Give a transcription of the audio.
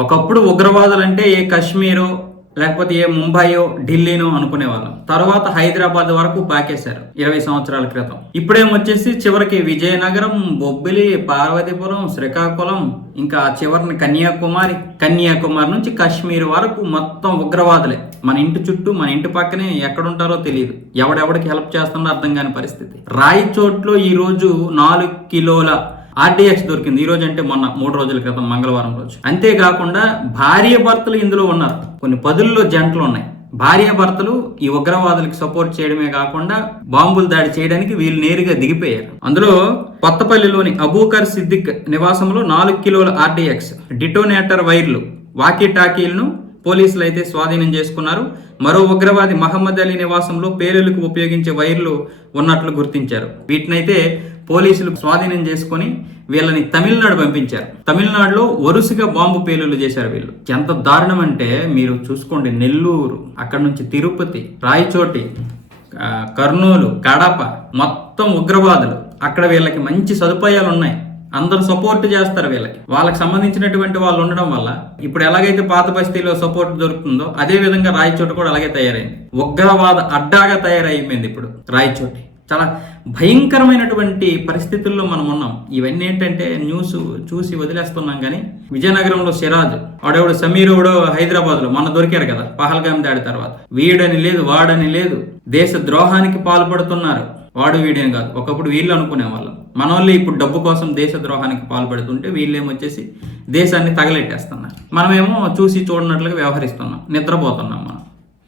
ఒకప్పుడు ఉగ్రవాదులు అంటే ఏ కాశ్మీరో లేకపోతే ఏ ముంబైయో ఢిల్లీనో అనుకునేవాళ్ళం. తర్వాత హైదరాబాద్ వరకు పాకేశారు ఇరవై సంవత్సరాల క్రితం. ఇప్పుడేమొచ్చేసి చివరికి విజయనగరం బొబ్బిలి పార్వతీపురం శ్రీకాకుళం ఇంకా చివరిని కన్యాకుమారి కన్యాకుమారి నుంచి కాశ్మీర్ వరకు మొత్తం ఉగ్రవాదులే. మన ఇంటి చుట్టూ మన ఇంటి పక్కనే ఎక్కడుంటారో తెలియదు ఎవడెవడికి హెల్ప్ చేస్తుందో అర్థం కాని పరిస్థితి. రాయచోట్లో ఈ రోజు నాలుగు కిలోల ఆర్డీఎక్స్ దొరికింది. ఈ రోజు అంటే మొన్న మూడు రోజుల క్రితం మంగళవారం రోజు. అంతేకాకుండా భార్య భర్తలు ఇందులో ఉన్నారు. కొన్ని పదుల్లో జంటలు ఉన్నాయి. భార్య భర్తలు ఈ ఉగ్రవాదులకు సపోర్ట్ చేయడమే కాకుండా బాంబులు దాడి చేయడానికి వీళ్ళు నేరుగా దిగిపోయారు. అందులో కొత్తపల్లిలోని అబూకర్ సిద్దిక్ నివాసంలో నాలుగు కిలోల ఆర్డీఎక్స్ డిటోనేటర్ వైర్లు వాకీ టాకీలను పోలీసులు అయితే స్వాధీనం చేసుకున్నారు. మరో ఉగ్రవాది మహమ్మద్ అలీ నివాసంలో పేలులకు ఉపయోగించే వైర్లు ఉన్నట్లు గుర్తించారు. వీటినైతే పోలీసులు స్వాధీనం చేసుకొని వీళ్ళని తమిళనాడు పంపించారు. తమిళనాడులో వరుసగా బాంబు పేలులు చేశారు వీళ్ళు. ఎంత దారుణం అంటే మీరు చూసుకోండి నెల్లూరు అక్కడ నుంచి తిరుపతి రాయచోటి కర్నూలు కడప మొత్తం ఉగ్రవాదులు. అక్కడ వీళ్ళకి మంచి సదుపాయాలు ఉన్నాయి. అందరు సపోర్ట్ చేస్తారు వీళ్ళకి. వాళ్ళకి సంబంధించినటువంటి వాళ్ళు ఉండడం వల్ల ఇప్పుడు ఎలాగైతే పాత బస్తీలో సపోర్ట్ దొరుకుతుందో అదే విధంగా రాయచోట కూడా అలాగే తయారైంది. ఉగ్రవాద అడ్డాగా తయారైపోయింది ఇప్పుడు రాయచోటి. చాలా భయంకరమైనటువంటి పరిస్థితుల్లో మనం ఉన్నాం. ఇవన్నీ ఏంటంటే న్యూస్ చూసి వదిలేస్తున్నాం కానీ విజయనగరంలో సిరాజ్ వాడెవడు సమీరుడు హైదరాబాద్లో మన దొరికారు కదా పహల్గాం దాడి తర్వాత. వీడని లేదు వాడని లేదు దేశ ద్రోహానికి పాల్పడుతున్నారు. వాడు వీడేం కాదు. ఒకప్పుడు వీళ్ళు అనుకునే వాళ్ళం మన వాళ్ళు ఇప్పుడు డబ్బు కోసం దేశ ద్రోహానికి పాల్పడుతుంటే వీళ్ళేమొచ్చేసి దేశాన్ని తగలెట్టేస్తున్నారు. మనమేమో చూసి చూడనట్లుగా వ్యవహరిస్తున్నాం. నిద్రపోతున్నాం మనం.